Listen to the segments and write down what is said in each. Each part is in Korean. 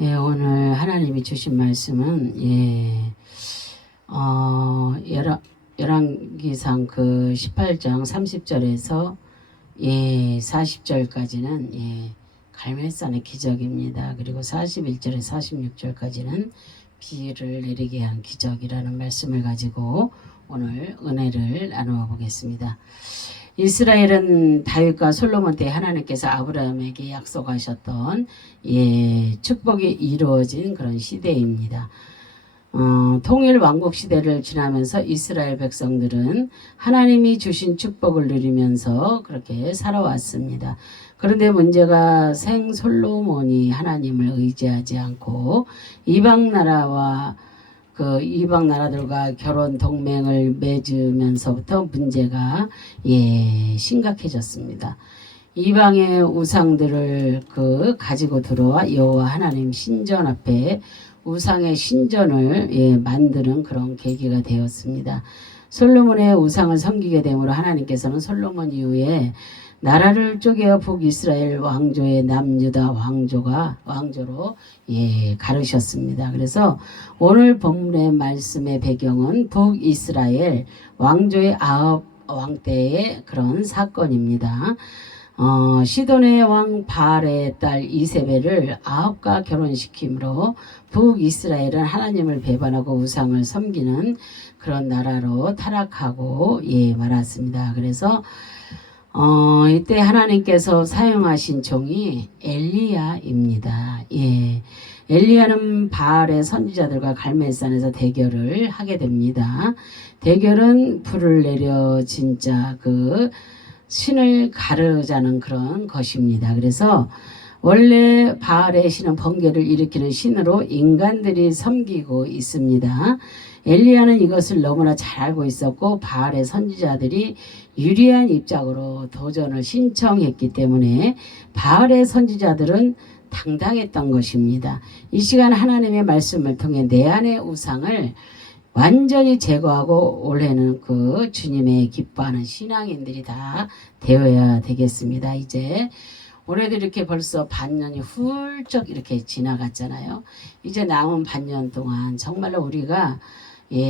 예, 오늘 하나님이 주신 말씀은 열왕기상 그 18장 30절에서 40절까지는 갈멜산의 기적입니다. 그리고 41절에 46절까지는 비를 내리게 한 기적이라는 말씀을 가지고 오늘 은혜를 나누어 보겠습니다. 이스라엘은 다윗과 솔로몬 때 하나님께서 아브라함에게 약속하셨던 축복이 이루어진 그런 시대입니다. 통일 왕국 시대를 지나면서 이스라엘 백성들은 하나님이 주신 축복을 누리면서 그렇게 살아왔습니다. 그런데 문제가 생 솔로몬이 하나님을 의지하지 않고 이방 나라들과 결혼 동맹을 맺으면서부터 문제가 심각해졌습니다. 이방의 우상들을 가지고 들어와 여호와 하나님 신전 앞에 우상의 신전을 만드는 그런 계기가 되었습니다. 솔로몬의 우상을 섬기게 되므로 하나님께서는 솔로몬 이후에 나라를 쪼개어 북이스라엘 왕조의 남유다 왕조로 가르셨습니다. 그래서 오늘 본문의 말씀의 배경은 북이스라엘 왕조의 아합 왕 때의 그런 사건입니다. 시돈의 왕 바알의 딸 이세벨을 아합과 결혼시킴으로 북이스라엘은 하나님을 배반하고 우상을 섬기는 그런 나라로 타락하고 말았습니다. 그래서 이때 하나님께서 사용하신 종이 엘리야입니다. 엘리야는 바알의 선지자들과 갈멜산에서 대결을 하게 됩니다. 대결은 불을 내려 진짜 신을 가르자는 그런 것입니다. 그래서 원래 바알의 신은 번개를 일으키는 신으로 인간들이 섬기고 있습니다. 엘리야는 이것을 너무나 잘 알고 있었고 바알의 선지자들이 유리한 입장으로 도전을 신청했기 때문에 바알의 선지자들은 당당했던 것입니다. 이 시간 하나님의 말씀을 통해 내 안의 우상을 완전히 제거하고 올해는 주님의 기뻐하는 신앙인들이 다 되어야 되겠습니다. 이제 올해도 이렇게 벌써 반년이 훌쩍 이렇게 지나갔잖아요. 이제 남은 반년 동안 정말로 우리가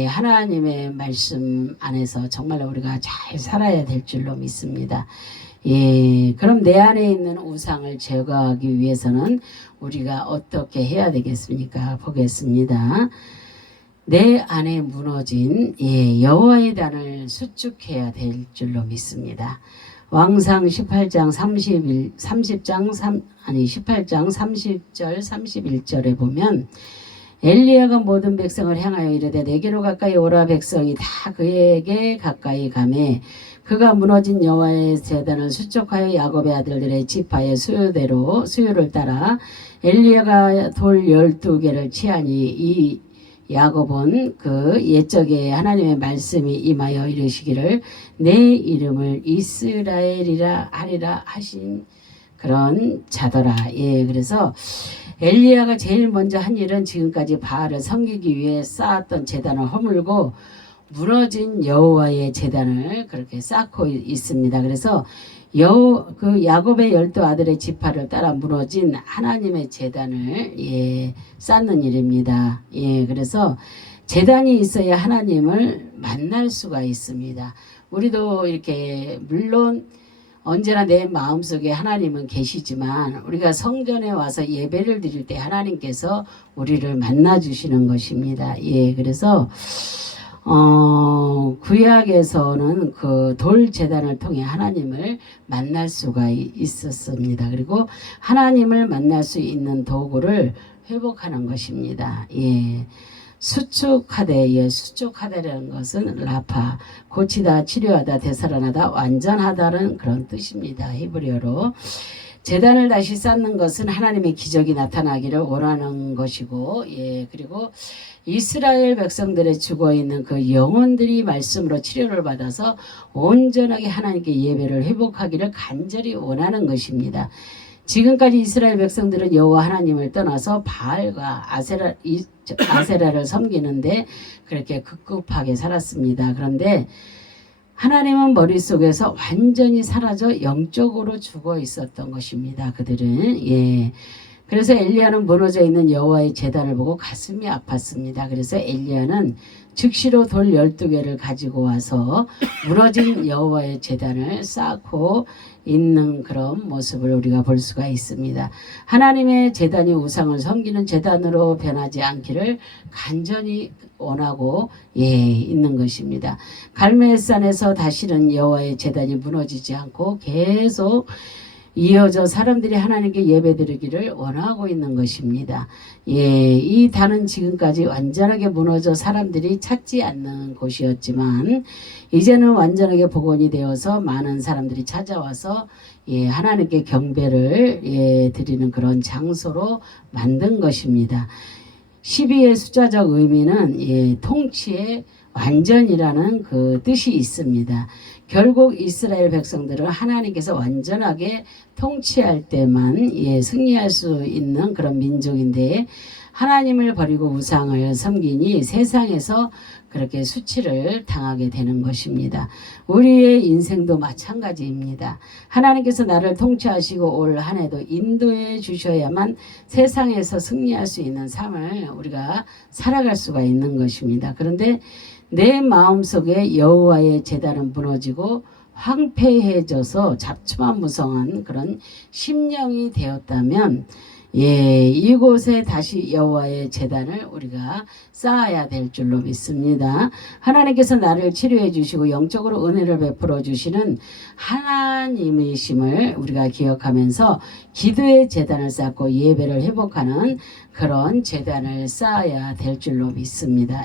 하나님의 말씀 안에서 정말로 우리가 잘 살아야 될 줄로 믿습니다. 그럼 내 안에 있는 우상을 제거하기 위해서는 우리가 어떻게 해야 되겠습니까? 보겠습니다. 내 안에 무너진 여호와의 단을 수축해야 될 줄로 믿습니다. 왕상 18장 30절 31절에 보면 엘리야가 모든 백성을 향하여 이르되 내게로 가까이 오라. 백성이 다 그에게 가까이 가매 그가 무너진 여호와의 제단을 수축하여 야곱의 아들들의 지파의 수요를 따라 엘리야가 돌 12개를 치하니 이 야곱은 옛적에 하나님의 말씀이 임하여 이르시기를 내 이름을 이스라엘이라 하리라 하신 그런 자더라. 그래서 엘리야가 제일 먼저 한 일은 지금까지 바알을 섬기기 위해 쌓았던 제단을 허물고 무너진 여호와의 제단을 그렇게 쌓고 있습니다. 그래서 야곱의 12아들의 지파를 따라 무너진 하나님의 제단을 쌓는 일입니다. 그래서 제단이 있어야 하나님을 만날 수가 있습니다. 우리도 이렇게 물론 언제나 내 마음속에 하나님은 계시지만 우리가 성전에 와서 예배를 드릴 때 하나님께서 우리를 만나 주시는 것입니다. 그래서 구약에서는 돌 제단을 통해 하나님을 만날 수가 있었습니다. 그리고 하나님을 만날 수 있는 도구를 회복하는 것입니다. 수축하다라는 것은 라파, 고치다, 치료하다, 되살아나다, 완전하다는 그런 뜻입니다. 히브리어로. 제단을 다시 쌓는 것은 하나님의 기적이 나타나기를 원하는 것이고, 그리고 이스라엘 백성들의 죽어있는 영혼들이 말씀으로 치료를 받아서 온전하게 하나님께 예배를 회복하기를 간절히 원하는 것입니다. 지금까지 이스라엘 백성들은 여호와 하나님을 떠나서 바알과 아세라를 섬기는데 그렇게 급급하게 살았습니다. 그런데 하나님은 머릿속에서 완전히 사라져 영적으로 죽어 있었던 것입니다. 그들은 그래서 엘리야는 무너져 있는 여호와의 제단을 보고 가슴이 아팠습니다. 그래서 엘리야는 즉시로 돌 12개를 가지고 와서 무너진 여호와의 제단을 쌓고 있는 그런 모습을 우리가 볼 수가 있습니다. 하나님의 제단이 우상을 섬기는 제단으로 변하지 않기를 간절히 원하고 있는 것입니다. 갈멜산에서 다시는 여호와의 제단이 무너지지 않고 계속 이어져 사람들이 하나님께 예배드리기를 원하고 있는 것입니다. 이 단은 지금까지 완전하게 무너져 사람들이 찾지 않는 곳이었지만 이제는 완전하게 복원이 되어서 많은 사람들이 찾아와서 하나님께 경배를 드리는 그런 장소로 만든 것입니다. 12의 숫자적 의미는 통치의 완전이라는 그 뜻이 있습니다. 결국 이스라엘 백성들을 하나님께서 완전하게 통치할 때만 승리할 수 있는 그런 민족인데 하나님을 버리고 우상을 섬기니 세상에서 그렇게 수치를 당하게 되는 것입니다. 우리의 인생도 마찬가지입니다. 하나님께서 나를 통치하시고 올 한 해도 인도해 주셔야만 세상에서 승리할 수 있는 삶을 우리가 살아갈 수가 있는 것입니다. 그런데 내 마음속에 여호와의 제단은 무너지고 황폐해져서 잡초만무성한 그런 심령이 되었다면 이곳에 다시 여호와의 제단을 우리가 쌓아야 될 줄로 믿습니다. 하나님께서 나를 치료해 주시고 영적으로 은혜를 베풀어 주시는 하나님이심을 우리가 기억하면서 기도의 제단을 쌓고 예배를 회복하는 그런 제단을 쌓아야 될 줄로 믿습니다.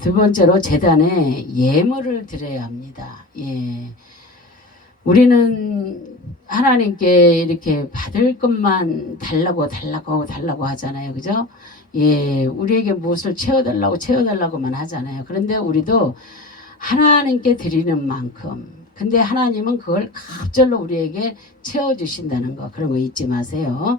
두 번째로 제단에 예물을 드려야 합니다. 우리는 하나님께 이렇게 받을 것만 달라고 하잖아요. 그죠? 우리에게 무엇을 채워달라고만 하잖아요. 그런데 우리도 하나님께 드리는 만큼, 근데 하나님은 그걸 갑절로 우리에게 채워주신다는 거, 그런 거 잊지 마세요.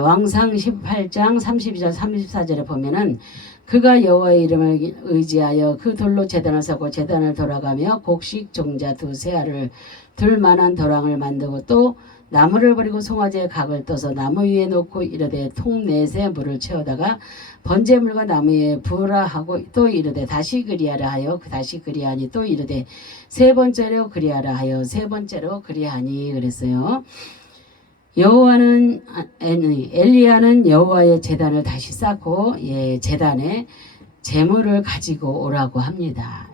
왕상 18장 32절 34절에 보면은 그가 여호와의 이름을 의지하여 그 돌로 제단을 쌓고 제단을 돌아가며 곡식 종자 두세 알을 둘 만한 도랑을 만들고 또 나무를 버리고 송아지의 각을 떠서 나무 위에 놓고 이르되 통 넷에 물을 채우다가 번제물과 나무 위에 부으라 하고 또 이르되 다시 그리하라 하여 다시 그리하니 또 이르되 세 번째로 그리하라 하여 세 번째로 그리하니 그랬어요. 엘리야는 여호와의 제단을 다시 쌓고 제단에 제물을 가지고 오라고 합니다.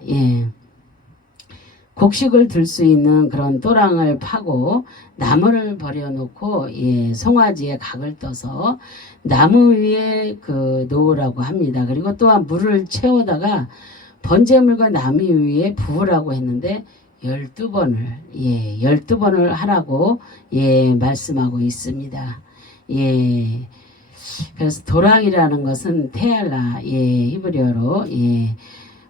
곡식을 들 수 있는 그런 또랑을 파고 나무를 버려놓고 송아지에 각을 떠서 나무 위에 놓으라고 합니다. 그리고 또한 물을 채우다가 번제물과 나무 위에 부으라고 했는데 12번을 하라고 말씀하고 있습니다. 그래서 도랑이라는 것은 테알라 히브리어로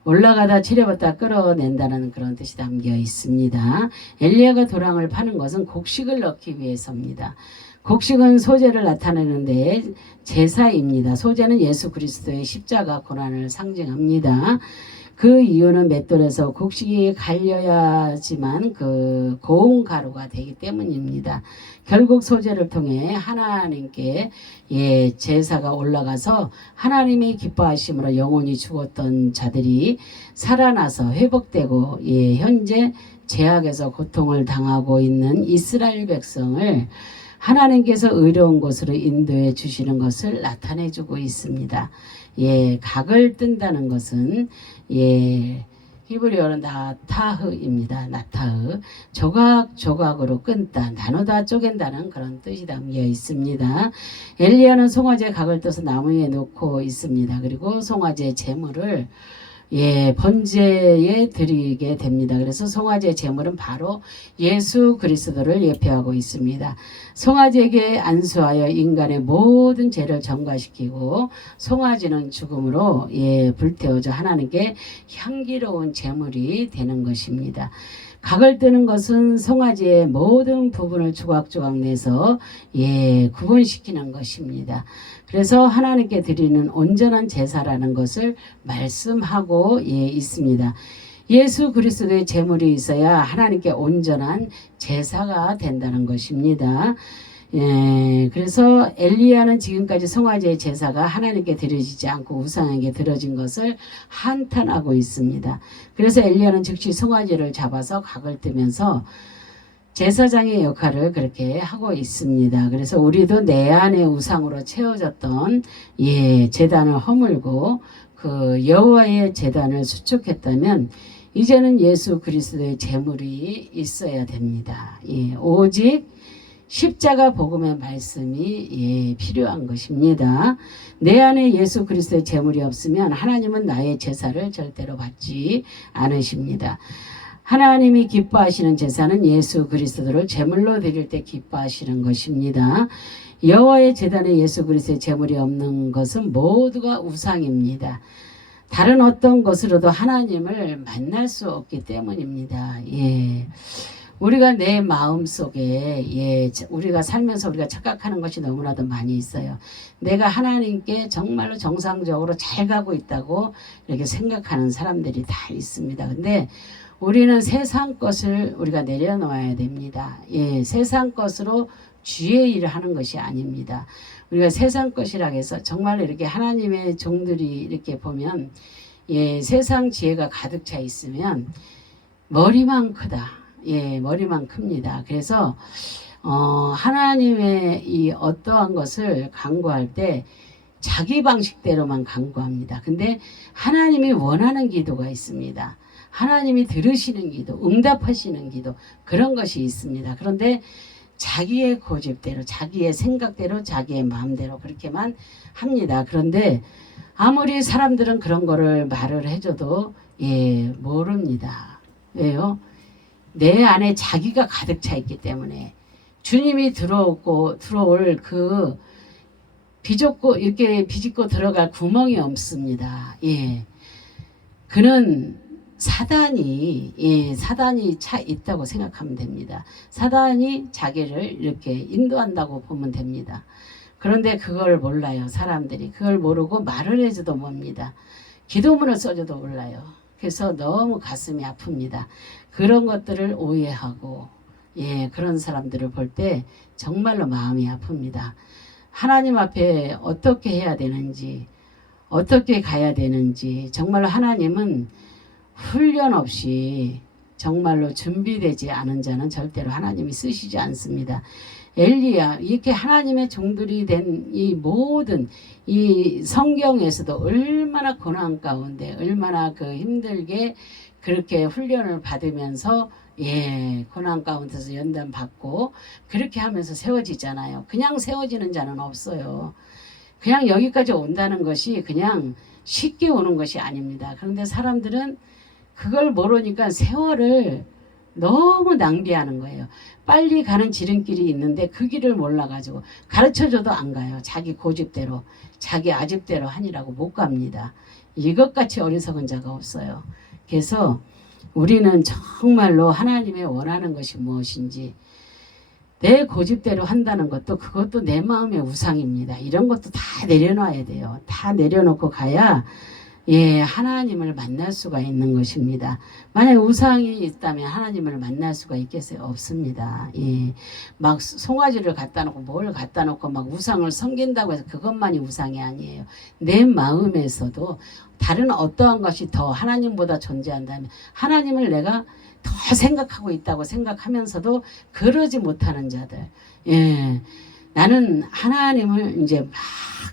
올라가다 치려봤다 끌어낸다는 그런 뜻이 담겨 있습니다. 엘리야가 도랑을 파는 것은 곡식을 넣기 위해서입니다. 곡식은 소재를 나타내는데 제사입니다. 소재는 예수 그리스도의 십자가 고난을 상징합니다. 그 이유는 맷돌에서 곡식이 갈려야지만 그 고운 가루가 되기 때문입니다. 결국 소재를 통해 하나님께 제사가 올라가서 하나님의 기뻐하심으로 영혼이 죽었던 자들이 살아나서 회복되고 현재 죄악에서 고통을 당하고 있는 이스라엘 백성을 하나님께서 의로운 곳으로 인도해 주시는 것을 나타내 주고 있습니다. 각을 뜬다는 것은 히브리어로 나타흐입니다. 나타흐. 조각으로 끊다, 나누다, 쪼갠다는 그런 뜻이 담겨 있습니다. 엘리야는 송아지의 각을 떠서 나무 위에 놓고 있습니다. 그리고 송아지의 제물을 번제에 드리게 됩니다. 그래서 송아지의 제물은 바로 예수 그리스도를 예표하고 있습니다. 송아지에게 안수하여 인간의 모든 죄를 전가시키고 송아지는 죽음으로 불태워져 하나님께 향기로운 제물이 되는 것입니다. 각을 뜨는 것은 송아지의 모든 부분을 조각조각 내서 구분시키는 것입니다. 그래서 하나님께 드리는 온전한 제사라는 것을 말씀하고 있습니다. 예수 그리스도의 제물이 있어야 하나님께 온전한 제사가 된다는 것입니다. 예, 그래서 엘리야는 지금까지 송아지의 제사가 하나님께 드려지지 않고 우상에게 드려진 것을 한탄하고 있습니다. 그래서 엘리야는 즉시 송아지를 잡아서 각을 뜨면서 제사장의 역할을 그렇게 하고 있습니다. 그래서 우리도 내 안의 우상으로 채워졌던 제단을 허물고 그 여호와의 제단을 수축했다면 이제는 예수 그리스도의 제물이 있어야 됩니다. 오직 십자가 복음의 말씀이 필요한 것입니다. 내 안에 예수 그리스도의 제물이 없으면 하나님은 나의 제사를 절대로 받지 않으십니다. 하나님이 기뻐하시는 제사는 예수 그리스도를 제물로 드릴 때 기뻐하시는 것입니다. 여호와의 제단에 예수 그리스도의 제물이 없는 것은 모두가 우상입니다. 다른 어떤 것으로도 하나님을 만날 수 없기 때문입니다. 우리가 내 마음속에 우리가 살면서 우리가 착각하는 것이 너무나도 많이 있어요. 내가 하나님께 정말로 정상적으로 잘 가고 있다고 이렇게 생각하는 사람들이 다 있습니다. 근데 우리는 세상 것을 우리가 내려놓아야 됩니다. 세상 것으로 주의 일을 하는 것이 아닙니다. 우리가 세상 것이라 해서 정말 이렇게 하나님의 종들이 이렇게 보면 세상 지혜가 가득 차 있으면 머리만 크다. 머리만 큽니다. 그래서 하나님의 이 어떠한 것을 간구할 때 자기 방식대로만 간구합니다. 근데 하나님이 원하는 기도가 있습니다. 하나님이 들으시는 기도, 응답하시는 기도, 그런 것이 있습니다. 그런데 자기의 고집대로, 자기의 생각대로, 자기의 마음대로 그렇게만 합니다. 그런데 아무리 사람들은 그런 거를 말을 해줘도 모릅니다. 왜요? 내 안에 자기가 가득 차 있기 때문에 주님이 들어올 그 비집고 들어갈 구멍이 없습니다. 그는 사단이 차 있다고 생각하면 됩니다. 사단이 자기를 이렇게 인도한다고 보면 됩니다. 그런데 그걸 몰라요. 사람들이 그걸 모르고 말을 해줘도 뭡니다. 기도문을 써줘도 몰라요. 그래서 너무 가슴이 아픕니다. 그런 것들을 오해하고 그런 사람들을 볼 때 정말로 마음이 아픕니다. 하나님 앞에 어떻게 해야 되는지, 어떻게 가야 되는지, 정말로 하나님은 훈련 없이 정말로 준비되지 않은 자는 절대로 하나님이 쓰시지 않습니다. 엘리야, 이렇게 하나님의 종들이 된 이 모든 이 성경에서도 얼마나 고난 가운데 얼마나 그 힘들게 그렇게 훈련을 받으면서 고난 가운데서 연단 받고 그렇게 하면서 세워지잖아요. 그냥 세워지는 자는 없어요. 그냥 여기까지 온다는 것이 그냥 쉽게 오는 것이 아닙니다. 그런데 사람들은 그걸 모르니까 세월을 너무 낭비하는 거예요. 빨리 가는 지름길이 있는데 그 길을 몰라가지고 가르쳐줘도 안 가요. 자기 고집대로 자기 아집대로 하니라고 못 갑니다. 이것같이 어리석은 자가 없어요. 그래서 우리는 정말로 하나님의 원하는 것이 무엇인지 내 고집대로 한다는 것도 그것도 내 마음의 우상입니다. 이런 것도 다 내려놔야 돼요. 다 내려놓고 가야 하나님을 만날 수가 있는 것입니다. 만약에 우상이 있다면 하나님을 만날 수가 있겠어요? 없습니다. 막 송아지를 갖다 놓고 뭘 갖다 놓고 막 우상을 섬긴다고 해서 그것만이 우상이 아니에요. 내 마음에서도 다른 어떠한 것이 더 하나님보다 존재한다면 하나님을 내가 더 생각하고 있다고 생각하면서도 그러지 못하는 자들. 나는 하나님을 이제 막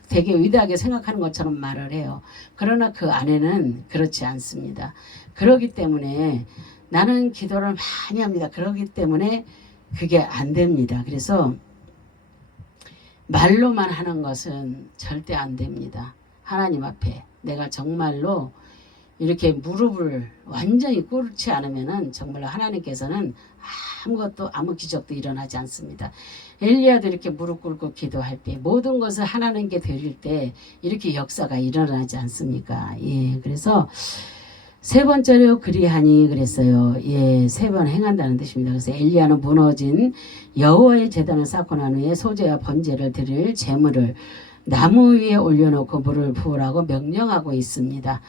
되게 위대하게 생각하는 것처럼 말을 해요. 그러나 그 안에는 그렇지 않습니다. 그렇기 때문에 나는 기도를 많이 합니다. 그렇기 때문에 그게 안 됩니다. 그래서 말로만 하는 것은 절대 안 됩니다. 하나님 앞에 내가 정말로 이렇게 무릎을 완전히 꿇지 않으면은 정말로 하나님께서는 아무것도 아무 기적도 일어나지 않습니다. 엘리야도 이렇게 무릎 꿇고 기도할 때 모든 것을 하나님께 드릴 때 이렇게 역사가 일어나지 않습니까? 그래서 세 번째로 그리하니 그랬어요. 세 번 행한다는 뜻입니다. 그래서 엘리야는 무너진 여호와의 제단을 쌓고 난 후에 소재와 번제를 드릴 제물을 나무 위에 올려놓고 물을 부으라고 명령하고 있습니다.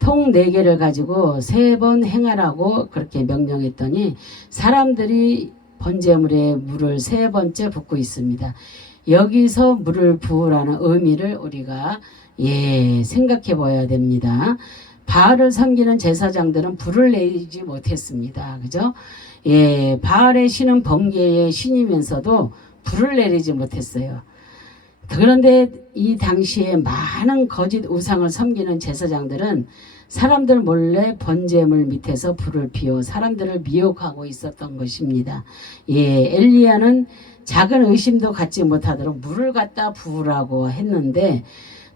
통 4개를 가지고 3번 행하라고 그렇게 명령했더니 사람들이 번제물에 물을 세 번째 붓고 있습니다. 여기서 물을 부으라는 의미를 우리가 생각해 봐야 됩니다. 바알을 섬기는 제사장들은 불을 내리지 못했습니다. 그죠? 바알의 신은 번개의 신이면서도 불을 내리지 못했어요. 그런데 이 당시에 많은 거짓 우상을 섬기는 제사장들은 사람들 몰래 번제물 밑에서 불을 피워 사람들을 미혹하고 있었던 것입니다. 엘리야는 작은 의심도 갖지 못하도록 물을 갖다 부으라고 했는데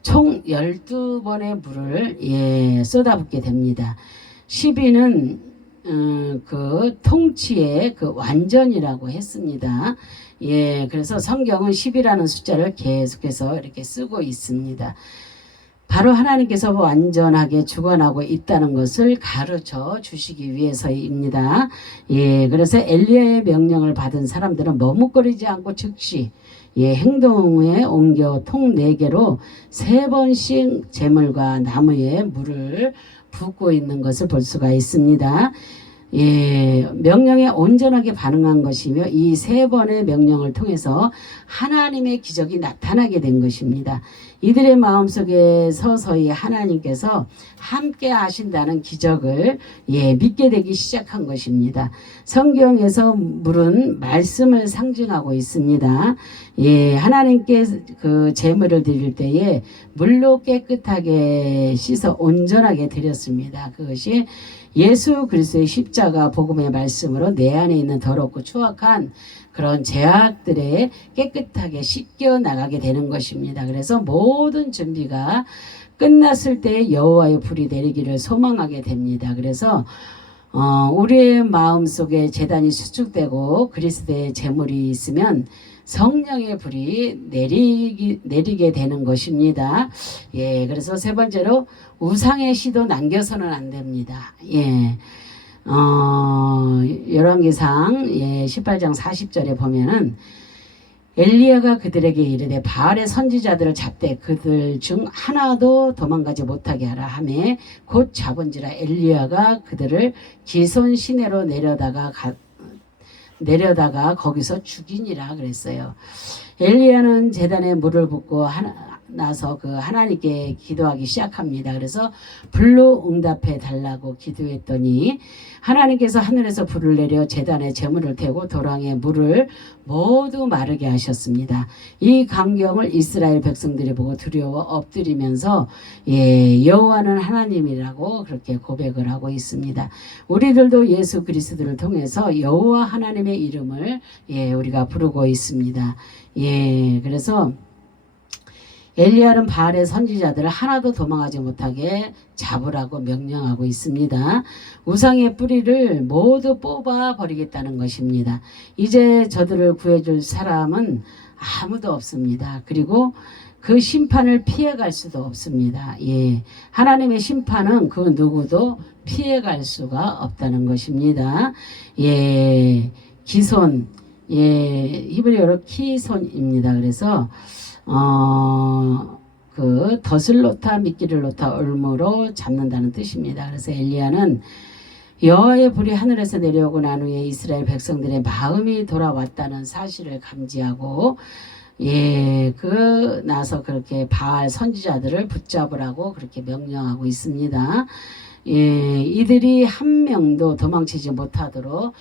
총 12번의 물을 쏟아붓게 됩니다. 12는 그 통치의 그 완전이라고 했습니다. 그래서 성경은 10이라는 숫자를 계속해서 이렇게 쓰고 있습니다. 바로 하나님께서 완전하게 주관하고 있다는 것을 가르쳐 주시기 위해서입니다. 그래서 엘리야의 명령을 받은 사람들은 머뭇거리지 않고 즉시 행동에 옮겨 통 4개로 3번씩 재물과 나무에 물을 붓고 있는 것을 볼 수가 있습니다. 명령에 온전하게 반응한 것이며 이 3번의 명령을 통해서 하나님의 기적이 나타나게 된 것입니다. 이들의 마음속에 서서히 하나님께서 함께 하신다는 기적을 믿게 되기 시작한 것입니다. 성경에서 물은 말씀을 상징하고 있습니다. 하나님께 그 제물을 드릴 때에 물로 깨끗하게 씻어 온전하게 드렸습니다. 그것이 예수 그리스도의 십자가 복음의 말씀으로 내 안에 있는 더럽고 추악한 그런 죄악들에 깨끗하게 씻겨 나가게 되는 것입니다. 그래서 모든 준비가 끝났을 때 여호와의 불이 내리기를 소망하게 됩니다. 그래서 우리의 마음속에 제단이 수축되고 그리스도의 제물이 있으면 성령의 불이 내리게 되는 것입니다. 그래서 세 번째로 우상의 시도 남겨서는 안 됩니다. 열왕기상 18장 40절에 보면은 엘리야가 그들에게 이르되 바알의 선지자들을 잡되 그들 중 하나도 도망가지 못하게 하라 하매 곧 잡은지라 엘리야가 그들을 기손 시내로 내려다가 거기서 죽이니라 그랬어요. 엘리야는 제단에 물을 붓고 나서 그 하나님께 기도하기 시작합니다. 그래서 불로 응답해 달라고 기도했더니 하나님께서 하늘에서 불을 내려 제단에 제물을 태우고 도랑에 물을 모두 마르게 하셨습니다. 이 광경을 이스라엘 백성들이 보고 두려워 엎드리면서 여호와는 하나님이라고 그렇게 고백을 하고 있습니다. 우리들도 예수 그리스도를 통해서 여호와 하나님의 이름을 우리가 부르고 있습니다. 그래서 엘리야는 바알의 선지자들을 하나도 도망하지 못하게 잡으라고 명령하고 있습니다. 우상의 뿌리를 모두 뽑아 버리겠다는 것입니다. 이제 저들을 구해줄 사람은 아무도 없습니다. 그리고 그 심판을 피해갈 수도 없습니다. 하나님의 심판은 그 누구도 피해갈 수가 없다는 것입니다. 기손, 히브리어로 키손입니다. 그래서 그 덫을 놓다 미끼를 놓다 올무로 잡는다는 뜻입니다. 그래서 엘리야는 여호와의 불이 하늘에서 내려오고 난 후에 이스라엘 백성들의 마음이 돌아왔다는 사실을 감지하고 그 나서 그렇게 바알 선지자들을 붙잡으라고 그렇게 명령하고 있습니다. 이들이 한 명도 도망치지 못하도록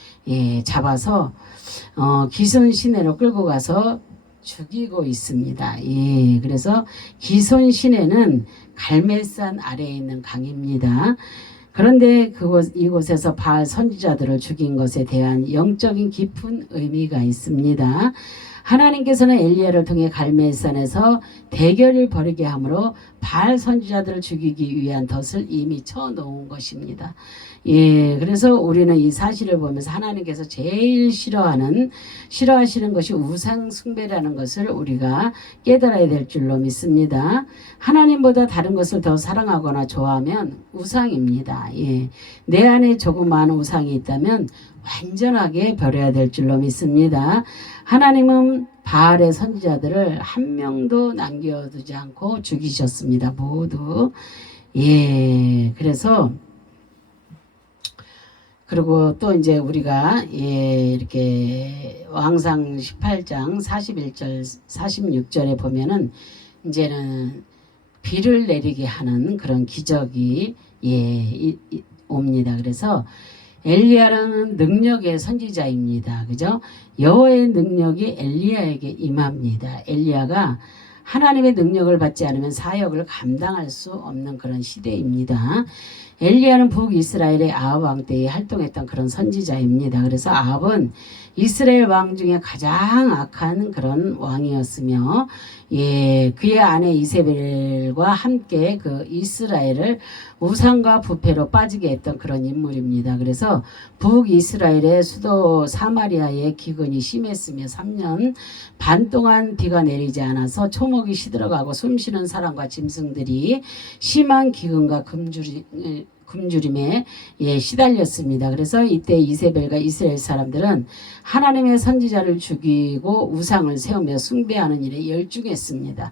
잡아서 기손 시내로 끌고 가서 죽이고 있습니다. 그래서 기손 시내는 갈멜산 아래에 있는 강입니다. 그런데 이곳에서 바알 선지자들을 죽인 것에 대한 영적인 깊은 의미가 있습니다. 하나님께서는 엘리야를 통해 갈멜산에서 대결을 벌이게 함으로 바알 선지자들을 죽이기 위한 덫을 이미 쳐놓은 것입니다. 그래서 우리는 이 사실을 보면서 하나님께서 제일 싫어하시는 것이 우상 숭배라는 것을 우리가 깨달아야 될 줄로 믿습니다. 하나님보다 다른 것을 더 사랑하거나 좋아하면 우상입니다. 내 안에 조그마한 우상이 있다면 완전하게 버려야 될 줄로 믿습니다. 하나님은 바알의 선지자들을 한 명도 남겨두지 않고 죽이셨습니다. 모두. 그래서 그리고 또 이제 우리가 이렇게 왕상 18장 41절 46절에 보면은 이제는 비를 내리게 하는 그런 기적이 옵니다. 그래서 엘리야는 능력의 선지자입니다. 그죠? 여호와의 능력이 엘리야에게 임합니다. 엘리야가 하나님의 능력을 받지 않으면 사역을 감당할 수 없는 그런 시대입니다. 엘리야는 북이스라엘의 아합 왕 때에 활동했던 그런 선지자입니다. 그래서 아합은 이스라엘 왕 중에 가장 악한 그런 왕이었으며 그의 아내 이세벨과 함께 그 이스라엘을 우상과 부패로 빠지게 했던 그런 인물입니다. 그래서 북이스라엘의 수도 사마리아의 기근이 심했으며 3년 반 동안 비가 내리지 않아서 초목이 시들어가고 숨쉬는 사람과 짐승들이 심한 기근과 굶주림에 시달렸습니다. 그래서 이때 이세벨과 이스라엘 사람들은 하나님의 선지자를 죽이고 우상을 세우며 숭배하는 일에 열중했습니다.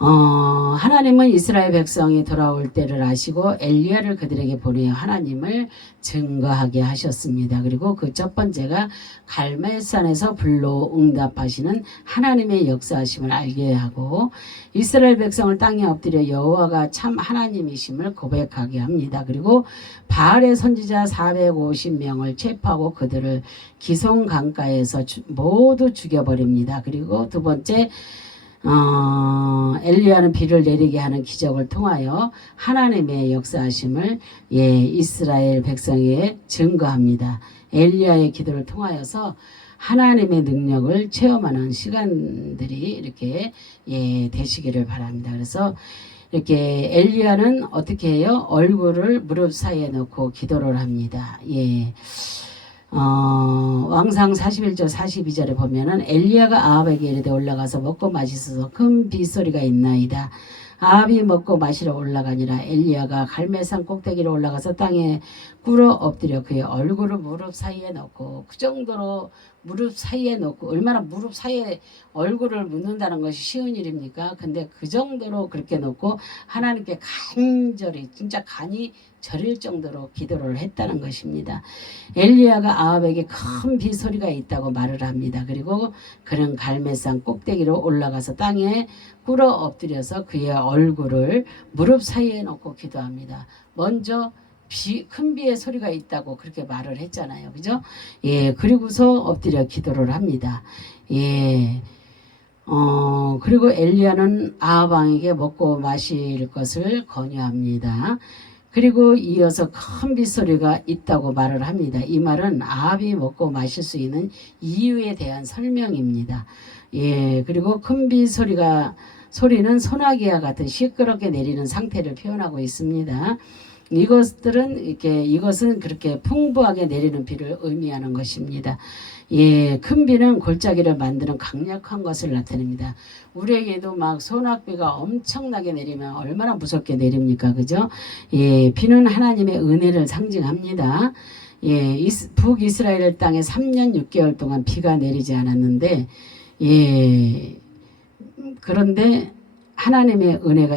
하나님은 이스라엘 백성이 돌아올 때를 아시고 엘리야를 그들에게 보내어 하나님을 증거하게 하셨습니다. 그리고 그 첫 번째가 갈멜산에서 불로 응답하시는 하나님의 역사하심을 알게 하고 이스라엘 백성을 땅에 엎드려 여호와가 참 하나님이심을 고백하게 합니다. 그리고 바알의 선지자 450명을 체포하고 그들을 기송 강가에서 모두 죽여버립니다. 그리고 두 번째 엘리야는 비를 내리게 하는 기적을 통하여 하나님의 역사하심을 이스라엘 백성에게 증거합니다. 엘리야의 기도를 통하여서 하나님의 능력을 체험하는 시간들이 이렇게 되시기를 바랍니다. 그래서 이렇게 엘리야는 어떻게 해요? 얼굴을 무릎 사이에 놓고 기도를 합니다. 왕상 41절 42절에 보면은 엘리야가 아합에게 이르되 올라가서 먹고 마시소서 큰 빗소리가 있나이다. 아합이 먹고 마시러 올라가니라. 엘리야가 갈멜산 꼭대기로 올라가서 땅에 꿇어 엎드려 그의 얼굴을 무릎 사이에 넣고, 그 정도로 무릎 사이에 넣고, 얼마나 무릎 사이에 얼굴을 묻는다는 것이 쉬운 일입니까? 근데 그 정도로 그렇게 놓고 하나님께 간절히 진짜 간이 저릴 정도로 기도를 했다는 것입니다. 엘리야가 아합에게 큰 비소리가 있다고 말을 합니다. 그리고 그는 갈멜산 꼭대기로 올라가서 땅에 꿇어 엎드려서 그의 얼굴을 무릎 사이에 놓고 기도합니다. 먼저 큰 비의 소리가 있다고 그렇게 말을 했잖아요. 그죠? 그리고서 엎드려 기도를 합니다. 그리고 엘리야는 아합 왕에게 먹고 마실 것을 권유합니다. 그리고 이어서 큰 빗소리가 있다고 말을 합니다. 이 말은 아합이 먹고 마실 수 있는 이유에 대한 설명입니다. 그리고 큰 소리는 소나기와 같은 시끄럽게 내리는 상태를 표현하고 있습니다. 이것은 그렇게 풍부하게 내리는 비를 의미하는 것입니다. 큰 비는 골짜기를 만드는 강력한 것을 나타냅니다. 우리에게도 막 소낙비가 엄청나게 내리면 얼마나 무섭게 내립니까? 그죠? 비는 하나님의 은혜를 상징합니다. 북이스라엘 땅에 3년 6개월 동안 비가 내리지 않았는데, 그런데 하나님의 은혜가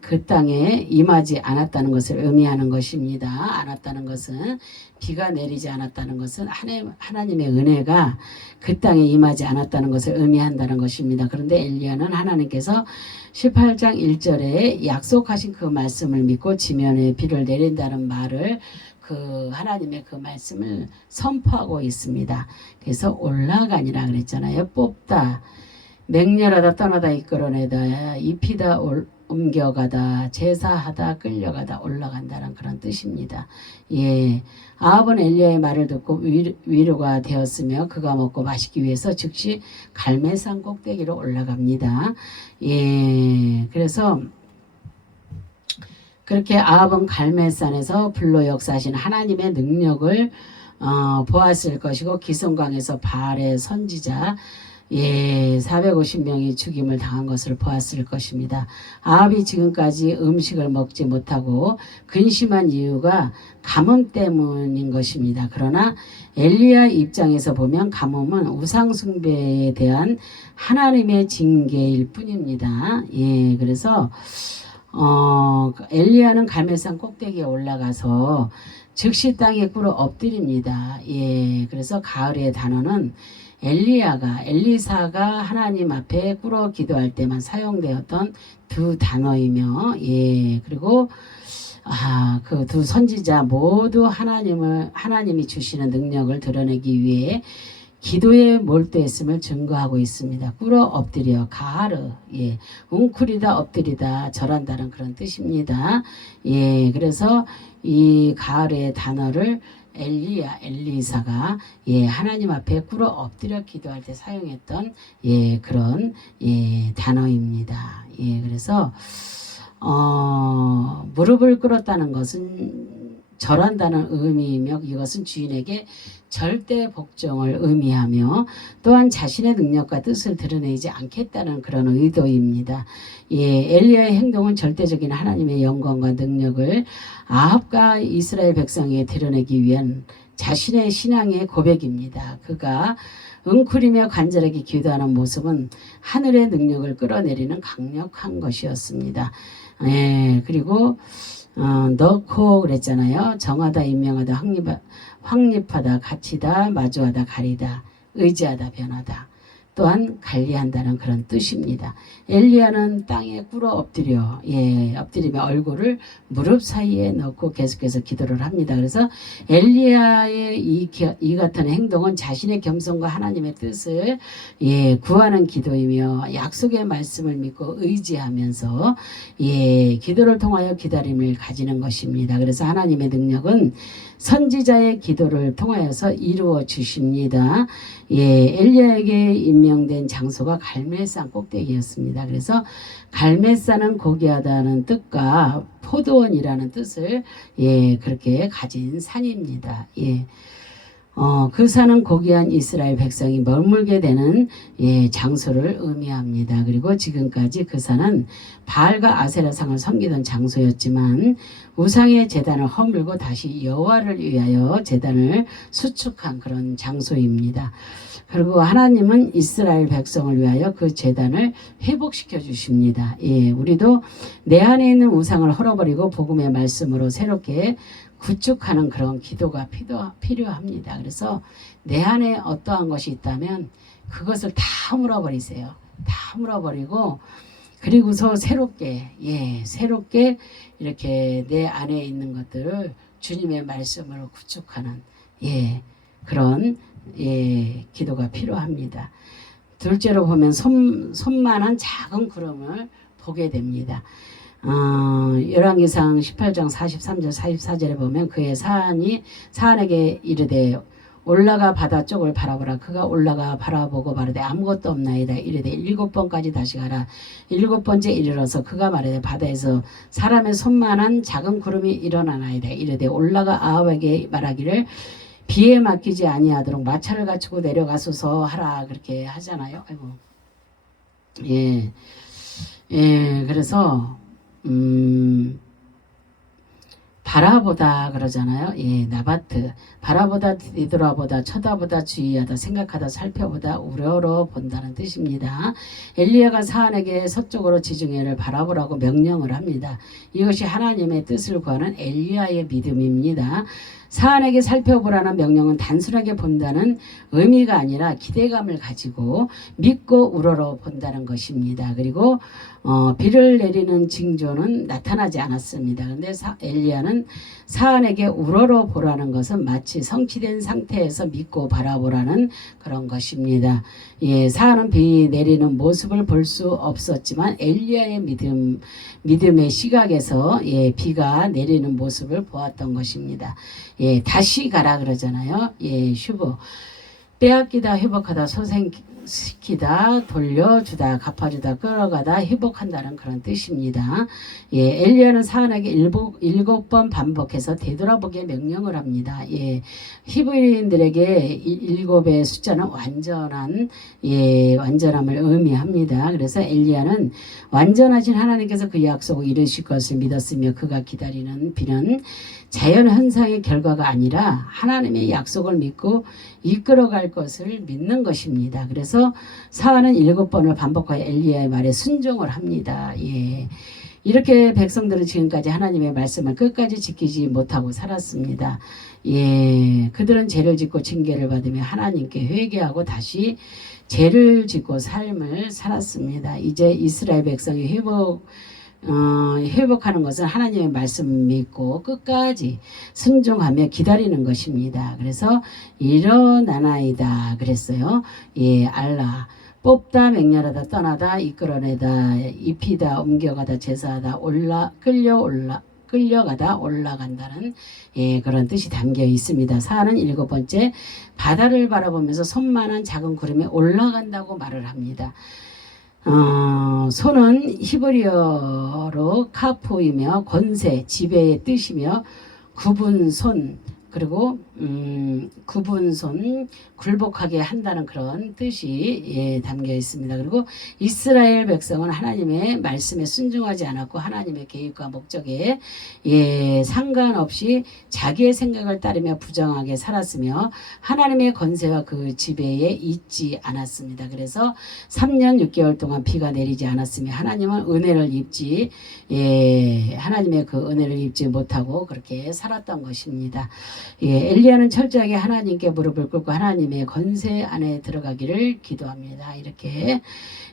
그 땅에 임하지 않았다는 것을 의미하는 것입니다. 않았다는 것은, 비가 내리지 않았다는 것은 하나님의 은혜가 그 땅에 임하지 않았다는 것을 의미한다는 것입니다. 그런데 엘리야는 하나님께서 18장 1절에 약속하신 그 말씀을 믿고 지면에 비를 내린다는 말을, 그 하나님의 그 말씀을 선포하고 있습니다. 그래서 올라가니라 그랬잖아요. 뽑다, 맹렬하다, 떠나다, 이끌어내다, 입히다, 옮겨가다, 제사하다, 끌려가다, 올라간다는 그런 뜻입니다. 아합은 엘리야의 말을 듣고 위로가 되었으며 그가 먹고 마시기 위해서 즉시 갈멜산 꼭대기로 올라갑니다. 그래서 그렇게 아합은 갈멜산에서 불로 역사하신 하나님의 능력을 보았을 것이고, 기송강에서 바알의 선지자 450명이 죽임을 당한 것을 보았을 것입니다. 아합이 지금까지 음식을 먹지 못하고 근심한 이유가 가뭄 때문인 것입니다. 그러나 엘리야 입장에서 보면 가뭄은 우상 숭배에 대한 하나님의 징계일 뿐입니다. 그래서 엘리야는 갈멜산 꼭대기에 올라가서 즉시 땅에 꿇어 엎드립니다. 예, 그래서 가을의 단어는 엘리사가 하나님 앞에 꿇어 기도할 때만 사용되었던 두 단어이며, 예, 그리고 그 두 선지자 모두 하나님이 주시는 능력을 드러내기 위해 기도에 몰두했음을 증거하고 있습니다. 꿇어 엎드려 가하르, 예, 웅크리다 엎드리다 절한다는 그런 뜻입니다. 예, 그래서 이 가하르의 단어를 엘리사가 예, 하나님 앞에 꿇어 엎드려 기도할 때 사용했던 예, 그런 예, 단어입니다. 예, 그래서 무릎을 꿇었다는 것은 절한다는 의미이며 이것은 주인에게 절대 복종을 의미하며 또한 자신의 능력과 뜻을 드러내지 않겠다는 그런 의도입니다. 예, 엘리야의 행동은 절대적인 하나님의 영광과 능력을 아합과 이스라엘 백성에게 드러내기 위한 자신의 신앙의 고백입니다. 그가 웅크리며 간절하게 기도하는 모습은 하늘의 능력을 끌어내리는 강력한 것이었습니다. 예, 그리고 넣고 그랬잖아요. 정하다, 임명하다, 확립하다, 갇히다, 마주하다, 가리다, 의지하다, 변하다. 또한 관리한다는 그런 뜻입니다. 엘리야는 땅에 꿇어 엎드리며 얼굴을 무릎 사이에 넣고 계속해서 기도를 합니다. 그래서 엘리야의 이 같은 행동은 자신의 겸손과 하나님의 뜻을 구하는 기도이며 약속의 말씀을 믿고 의지하면서 기도를 통하여 기다림을 가지는 것입니다. 그래서 하나님의 능력은 선지자의 기도를 통하여서 이루어 주십니다. 엘리야에게 임명된 장소가 갈멜산 꼭대기였습니다. 그래서 갈멜산은 고귀하다는 뜻과 포도원이라는 뜻을 그렇게 가진 산입니다. 그 산은 고귀한 이스라엘 백성이 머물게 되는 장소를 의미합니다. 그리고 지금까지 그 산은 바알과 아세라상을 섬기던 장소였지만 우상의 제단을 허물고 다시 여호와를 위하여 제단을 수축한 그런 장소입니다. 그리고 하나님은 이스라엘 백성을 위하여 그 제단을 회복시켜 주십니다. 우리도 내 안에 있는 우상을 헐어버리고 복음의 말씀으로 새롭게 구축하는 그런 기도가 필요합니다. 그래서 내 안에 어떠한 것이 있다면 그것을 다 물어버리세요. 다 물어버리고 그리고서 새롭게 이렇게 내 안에 있는 것들을 주님의 말씀으로 구축하는 그런 기도가 필요합니다. 둘째로 보면 손만한 작은 구름을 보게 됩니다. 열왕기상 18장 43절 44절에 보면 그의 사안에게 이르되 올라가 바다 쪽을 바라보라. 그가 올라가 바라보고 말하되 아무것도 없나이다. 이르되 7번까지 다시 가라. 7번째 이르러서 그가 말하되 바다에서 사람의 손만한 작은 구름이 일어나나이다. 이르되 올라가 아합에게 말하기를 비에 맡기지 아니하도록 마차를 갖추고 내려가소서 하라. 그렇게 하잖아요. 아이고. 그래서 바라보다 그러잖아요. 나바트. 바라보다, 뒤돌아보다, 쳐다보다, 주의하다, 생각하다, 살펴보다, 우러러 본다는 뜻입니다. 엘리야가 사안에게 서쪽으로 지중해를 바라보라고 명령을 합니다. 이것이 하나님의 뜻을 구하는 엘리야의 믿음입니다. 사안에게 살펴보라는 명령은 단순하게 본다는 의미가 아니라 기대감을 가지고 믿고 우러러 본다는 것입니다. 그리고 비를 내리는 징조는 나타나지 않았습니다. 그런데 엘리야는 사안에게 우러러 보라는 것은 마치 성취된 상태에서 믿고 바라보라는 그런 것입니다. 사안은 비 내리는 모습을 볼 수 없었지만 엘리야의 믿음의 시각에서 비가 내리는 모습을 보았던 것입니다. 다시 가라 그러잖아요. 슈브. 빼앗기다, 회복하다, 소생시키다, 돌려주다, 갚아주다, 끌어가다, 회복한다는 그런 뜻입니다. 엘리야는 사안에게 7번 반복해서 되돌아보게 명령을 합니다. 히브리인들에게 7의 숫자는 완전함을 의미합니다. 그래서 엘리야는 완전하신 하나님께서 그 약속을 이루실 것을 믿었으며 그가 기다리는 비는 자연 현상의 결과가 아니라 하나님의 약속을 믿고 이끌어갈 것을 믿는 것입니다. 그래서 사안은 7번을 반복하여 엘리야의 말에 순종을 합니다. 이렇게 백성들은 지금까지 하나님의 말씀을 끝까지 지키지 못하고 살았습니다. 예, 그들은 죄를 짓고 징계를 받으며 하나님께 회개하고 다시 죄를 짓고 삶을 살았습니다. 이제 이스라엘 백성이 회복하는 것은 하나님의 말씀 믿고 끝까지 순종하며 기다리는 것입니다. 그래서 일어나나이다 그랬어요. 예, 알라. 뽑다 맹렬하다 떠나다 이끌어내다 입히다 옮겨가다 제사하다 끌려가다 올라간다는 예, 그런 뜻이 담겨 있습니다. 사는 7번째 바다를 바라보면서 손만한 작은 구름이 올라간다고 말을 합니다. 손은 히브리어로 카포이며 권세, 지배의 뜻이며 굽은 손, 그리고 굽은 손, 굴복하게 한다는 그런 뜻이 예, 담겨 있습니다. 그리고 이스라엘 백성은 하나님의 말씀에 순종하지 않았고 하나님의 계획과 목적에 예, 상관없이 자기의 생각을 따르며 부정하게 살았으며 하나님의 권세와 그 지배에 있지 않았습니다. 그래서 3년 6개월 동안 비가 내리지 않았으며 하나님은 은혜를 입지 하나님의 그 은혜를 입지 못하고 그렇게 살았던 것입니다. 예, 엘리야는 철저하게 하나님께 무릎을 꿇고 하나님의 권세 안에 들어가기를 기도합니다. 이렇게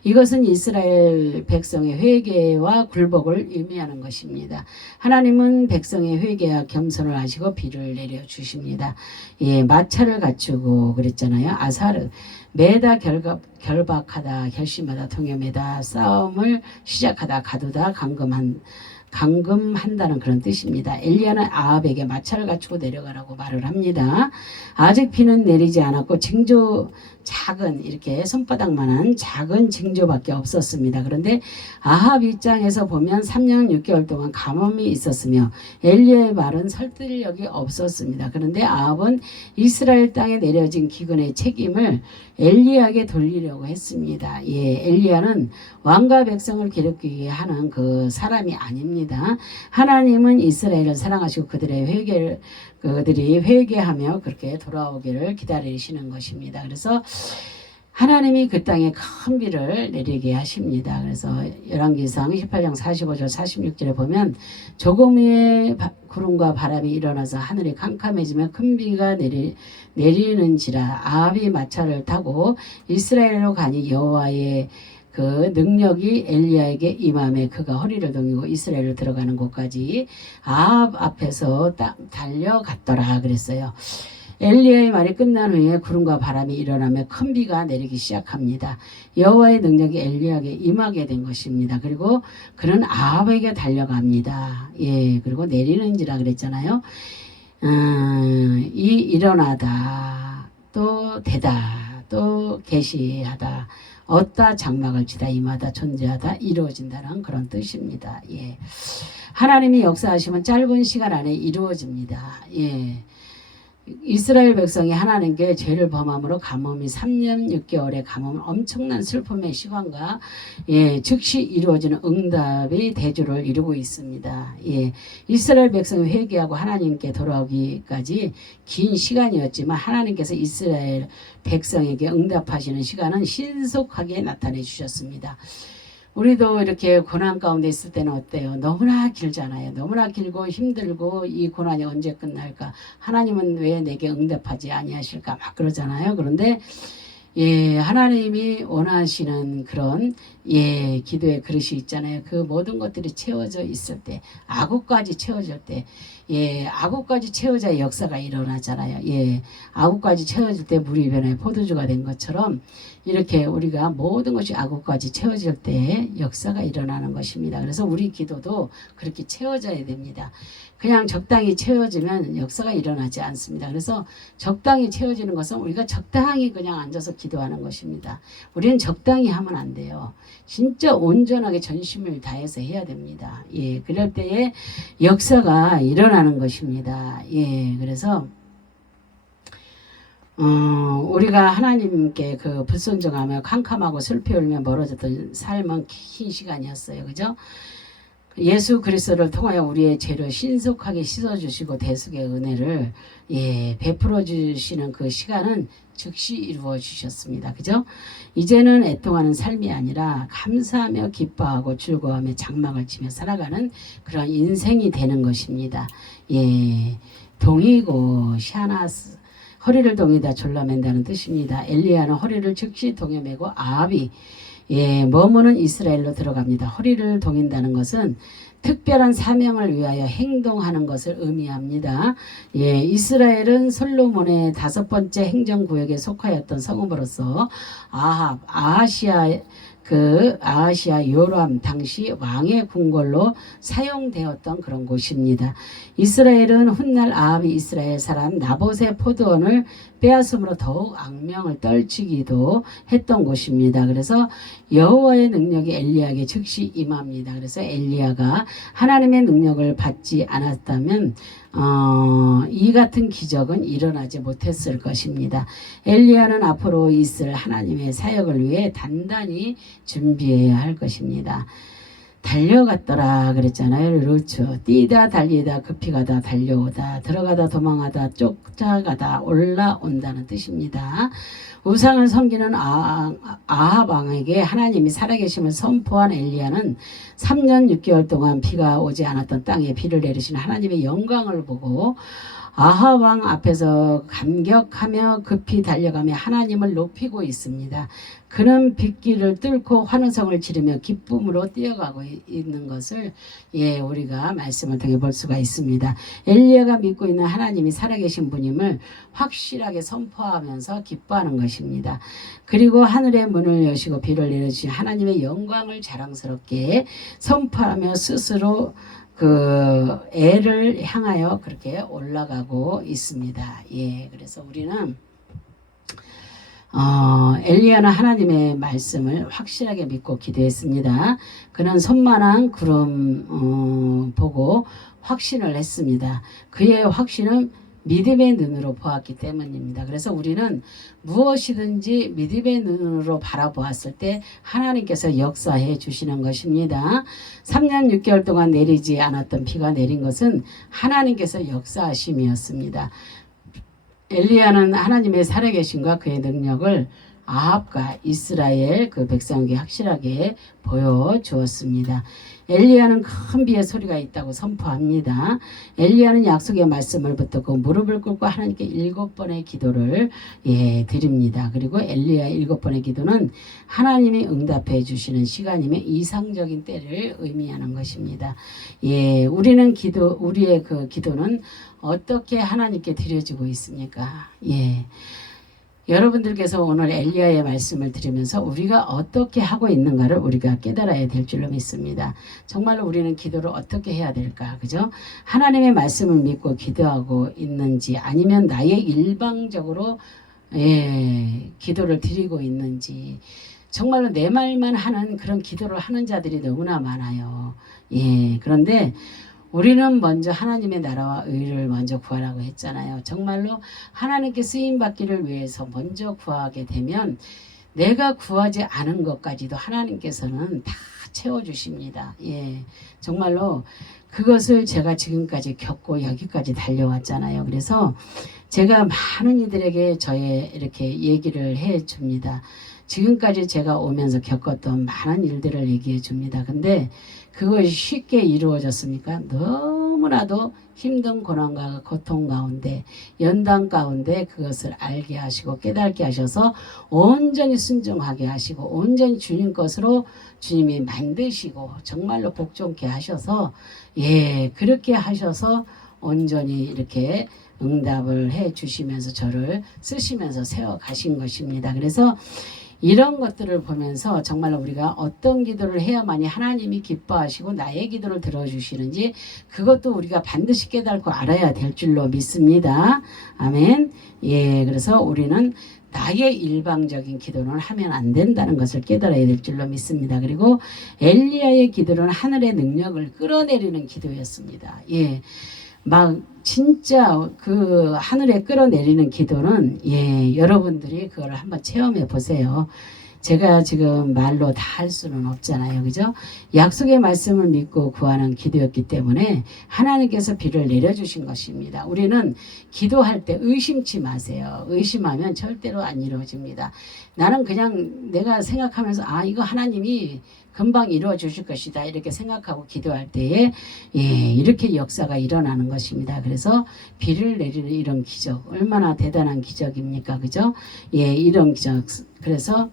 이것은 이스라엘 백성의 회개와 굴복을 의미하는 것입니다. 하나님은 백성의 회개와 겸손을 하시고 비를 내려 주십니다. 예, 마차를 갖추고 그랬잖아요. 아사르 매다 결박하다 결심하다 통념하다 싸움을 시작하다 가두다 감금한다는 그런 뜻입니다. 엘리야는 아합에게 마차를 갖추고 내려가라고 말을 합니다. 아직 비는 내리지 않았고 작은 이렇게 손바닥만한 작은 징조밖에 없었습니다. 그런데 아합 입장에서 보면 3년 6개월 동안 가뭄이 있었으며 엘리야의 말은 설득력이 없었습니다. 그런데 아합은 이스라엘 땅에 내려진 기근의 책임을 엘리야에게 돌리려고 했습니다. 예, 엘리야는 왕과 백성을 괴롭히게 하는 그 사람이 아닙니다. 하나님은 이스라엘을 사랑하시고 그들이 회개하며 그렇게 돌아오기를 기다리시는 것입니다. 그래서 하나님이 그 땅에 큰 비를 내리게 하십니다. 그래서 열왕기상 18장 45절 46절에 보면 조금 구름과 바람이 일어나서 하늘이 캄캄해지며 큰 비가 내리는지라 아합이 마차를 타고 이스라엘로 가니 여호와의 그 능력이 엘리야에게 임함에 그가 허리를 동이고 이스라엘로 들어가는 곳까지 아합 앞에서 달려갔더라 그랬어요. 엘리야의 말이 끝난 후에 구름과 바람이 일어나며 큰 비가 내리기 시작합니다. 여호와의 능력이 엘리야에게 임하게 된 것입니다. 그리고 그는 아합에게 달려갑니다. 예, 그리고 내리는지라 그랬잖아요. 일어나다 또 되다 또 계시하다 얻다 장막을 치다 임하다 존재하다 이루어진다는 그런 뜻입니다. 예. 하나님이 역사하시면 짧은 시간 안에 이루어집니다. 예. 이스라엘 백성이 하나님께 죄를 범함으로 가뭄이 3년 6개월의 가뭄 엄청난 슬픔의 시간과 예, 즉시 이루어지는 응답이 대조를 이루고 있습니다. 예, 이스라엘 백성이 회개하고 하나님께 돌아오기까지 긴 시간이었지만 하나님께서 이스라엘 백성에게 응답하시는 시간은 신속하게 나타내 주셨습니다. 우리도 이렇게 고난 가운데 있을 때는 어때요? 너무나 길잖아요. 너무나 길고 힘들고 이 고난이 언제 끝날까? 하나님은 왜 내게 응답하지 아니하실까? 막 그러잖아요. 그런데 예, 하나님이 원하시는 그런 예, 기도의 그릇이 있잖아요. 그 모든 것들이 채워져 있을 때, 아구까지 채워질 때, 예, 아구까지 채워져야 역사가 일어나잖아요. 예, 아구까지 채워질 때 물이 변해 포도주가 된 것처럼 이렇게 우리가 모든 것이 아구까지 채워질 때 역사가 일어나는 것입니다. 그래서 우리 기도도 그렇게 채워져야 됩니다. 그냥 적당히 채워지면 역사가 일어나지 않습니다. 그래서 적당히 채워지는 것은 우리가 적당히 그냥 앉아서 기도하는 것입니다. 우리는 적당히 하면 안 돼요. 진짜 온전하게 전심을 다해서 해야 됩니다. 예, 그럴 때에 역사가 일어나는 것입니다. 예, 그래서 우리가 하나님께 그 불순종하며 캄캄하고 슬피 울며 멀어졌던 삶은 긴 시간이었어요. 그죠? 예수 그리스도를 통하여 우리의 죄를 신속하게 씻어주시고 대속의 은혜를 베풀어 주시는 그 시간은 즉시 이루어 주셨습니다. 그죠? 이제는 애통하는 삶이 아니라 감사하며 기뻐하고 즐거워하며 장막을 치며 살아가는 그런 인생이 되는 것입니다. 동이고 샤나스 허리를 동이다 졸라맨다는 뜻입니다. 엘리야는 허리를 즉시 동여매고 아합이 머무는 이스라엘로 들어갑니다. 허리를 동인다는 것은 특별한 사명을 위하여 행동하는 것을 의미합니다. 이스라엘은 솔로몬의 5번째 행정구역에 속하였던 성읍으로서 아하시아 요람 당시 왕의 궁궐로 사용되었던 그런 곳입니다. 이스라엘은 훗날 아합이 이스라엘 사람 나봇의 포도원을 빼앗음으로 더욱 악명을 떨치기도 했던 곳입니다. 그래서 여호와의 능력이 엘리야에게 즉시 임합니다. 그래서 엘리야가 하나님의 능력을 받지 않았다면 이 같은 기적은 일어나지 못했을 것입니다. 엘리야는 앞으로 있을 하나님의 사역을 위해 단단히 준비해야 할 것입니다. 달려갔더라 그랬잖아요. 그렇죠. 뛰다 달리다 급히 가다 달려오다 들어가다 도망하다 쫓아가다 올라온다는 뜻입니다. 우상을 섬기는 아합 왕에게 하나님이 살아계심을 선포한 엘리야는 3년 6개월 동안 비가 오지 않았던 땅에 비를 내리신 하나님의 영광을 보고 아합 왕 앞에서 감격하며 급히 달려가며 하나님을 높이고 있습니다. 그는 빗길을 뚫고 환호성을 지르며 기쁨으로 뛰어가고 있는 것을 우리가 말씀을 통해 볼 수가 있습니다. 엘리야가 믿고 있는 하나님이 살아계신 분임을 확실하게 선포하면서 기뻐하는 것입니다. 그리고 하늘의 문을 여시고 비를 내려주신 하나님의 영광을 자랑스럽게 선포하며 스스로 그 애를 향하여 그렇게 올라가고 있습니다. 그래서 우리는 엘리야는 하나님의 말씀을 확실하게 믿고 기도했습니다. 그는 손만한 구름 보고 확신을 했습니다. 그의 확신은 믿음의 눈으로 보았기 때문입니다. 그래서 우리는 무엇이든지 믿음의 눈으로 바라보았을 때 하나님께서 역사해 주시는 것입니다. 3년 6개월 동안 내리지 않았던 비가 내린 것은 하나님께서 역사하심이었습니다. 엘리야는 하나님의 살아계심과 그의 능력을 아합과 이스라엘 그 백성에게 확실하게 보여주었습니다. 엘리야는 큰 비의 소리가 있다고 선포합니다. 엘리야는 약속의 말씀을 붙들고 무릎을 꿇고 하나님께 7번의 기도를 드립니다. 그리고 엘리야의 7번의 기도는 하나님이 응답해 주시는 시간이며 이상적인 때를 의미하는 것입니다. 우리의 그 기도는 어떻게 하나님께 드려지고 있습니까? 여러분들께서 오늘 엘리야의 말씀을 들으면서 우리가 어떻게 하고 있는가를 우리가 깨달아야 될 줄로 믿습니다. 정말로 우리는 기도를 어떻게 해야 될까? 그죠? 하나님의 말씀을 믿고 기도하고 있는지 아니면 나의 일방적으로 기도를 드리고 있는지 정말로 내 말만 하는 그런 기도를 하는 자들이 너무나 많아요. 그런데 우리는 먼저 하나님의 나라와 의를 먼저 구하라고 했잖아요. 정말로 하나님께 쓰임받기를 위해서 먼저 구하게 되면 내가 구하지 않은 것까지도 하나님께서는 다 채워주십니다. 정말로 그것을 제가 지금까지 겪고 여기까지 달려왔잖아요. 그래서 제가 많은 이들에게 저의 이렇게 얘기를 해줍니다. 지금까지 제가 오면서 겪었던 많은 일들을 얘기해 줍니다. 근데 그것이 쉽게 이루어졌습니까? 너무나도 힘든 고난과 고통 가운데 연단 가운데 그것을 알게 하시고 깨닫게 하셔서 온전히 순종하게 하시고 온전히 주님 것으로 주님이 만드시고 정말로 복종케 하셔서 그렇게 하셔서 온전히 이렇게 응답을 해 주시면서 저를 쓰시면서 세워 가신 것입니다. 그래서 이런 것들을 보면서 정말 우리가 어떤 기도를 해야만이 하나님이 기뻐하시고 나의 기도를 들어주시는지 그것도 우리가 반드시 깨닫고 알아야 될 줄로 믿습니다. 아멘. 그래서 우리는 나의 일방적인 기도는 하면 안 된다는 것을 깨달아야 될 줄로 믿습니다. 그리고 엘리야의 기도는 하늘의 능력을 끌어내리는 기도였습니다. 막 진짜 그 하늘에 끌어내리는 기도는 여러분들이 그걸 한번 체험해 보세요. 제가 지금 말로 다 할 수는 없잖아요. 그죠? 약속의 말씀을 믿고 구하는 기도였기 때문에 하나님께서 비를 내려주신 것입니다. 우리는 기도할 때 의심치 마세요. 의심하면 절대로 안 이루어집니다. 나는 그냥 내가 생각하면서 아 이거 하나님이 금방 이루어 주실 것이다 이렇게 생각하고 기도할 때에 이렇게 역사가 일어나는 것입니다. 그래서 비를 내리는 이런 기적 얼마나 대단한 기적입니까? 그죠? 이런 기적. 그래서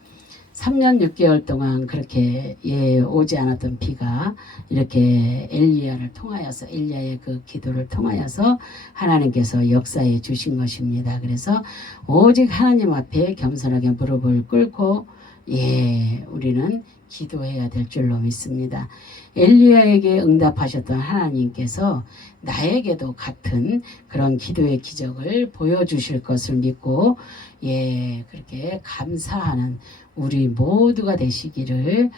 3년 6개월 동안 그렇게 오지 않았던 비가 이렇게 엘리야를 통하여서 엘리야의 그 기도를 통하여서 하나님께서 역사해 주신 것입니다. 그래서 오직 하나님 앞에 겸손하게 무릎을 꿇고 우리는 기도해야 될 줄로 믿습니다. 엘리야에게 응답하셨던 하나님께서 나에게도 같은 그런 기도의 기적을 보여주실 것을 믿고 그렇게 감사하는 우리 모두가 되시기를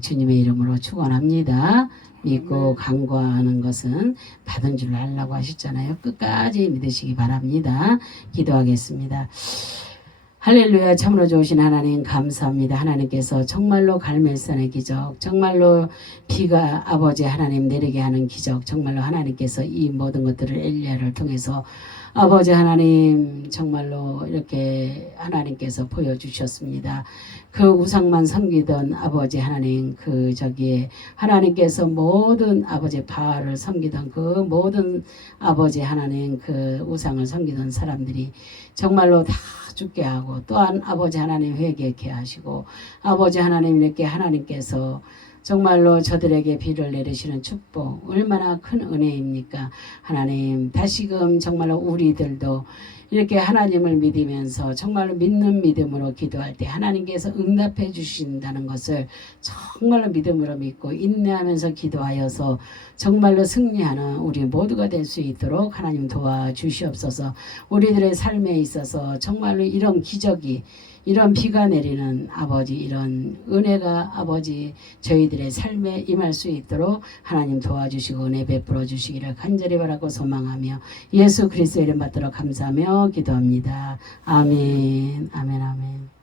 주님의 이름으로 축원합니다. 믿고 간구하는 것은 받은 줄 알라고 하셨잖아요. 끝까지 믿으시기 바랍니다. 기도하겠습니다. 할렐루야. 참으로 좋으신 하나님 감사합니다. 하나님께서 정말로 갈멜산의 기적, 정말로 비가 아버지 하나님 내리게 하는 기적, 정말로 하나님께서 이 모든 것들을 엘리야를 통해서 아버지 하나님 정말로 이렇게 하나님께서 보여주셨습니다. 그 우상만 섬기던 아버지 하나님 저기에 하나님께서 모든 아버지 바알을 섬기던 그 모든 아버지 하나님 그 우상을 섬기던 사람들이 정말로 다 죽게 하고 또한 아버지 하나님 회개케 하시고 아버지 하나님 이렇게 하나님께서 정말로 저들에게 비를 내리시는 축복 얼마나 큰 은혜입니까? 하나님 다시금 정말로 우리들도 이렇게 하나님을 믿으면서 정말로 믿는 믿음으로 기도할 때 하나님께서 응답해 주신다는 것을 정말로 믿음으로 믿고 인내하면서 기도하여서 정말로 승리하는 우리 모두가 될 수 있도록 하나님 도와주시옵소서. 우리들의 삶에 있어서 정말로 이런 기적이 이런 비가 내리는 아버지 이런 은혜가 아버지 저희들의 삶에 임할 수 있도록 하나님 도와주시고 은혜 베풀어 주시기를 간절히 바라고 소망하며 예수 그리스도의 이름 받들어 감사하며 기도합니다. 아멘 아멘 아멘.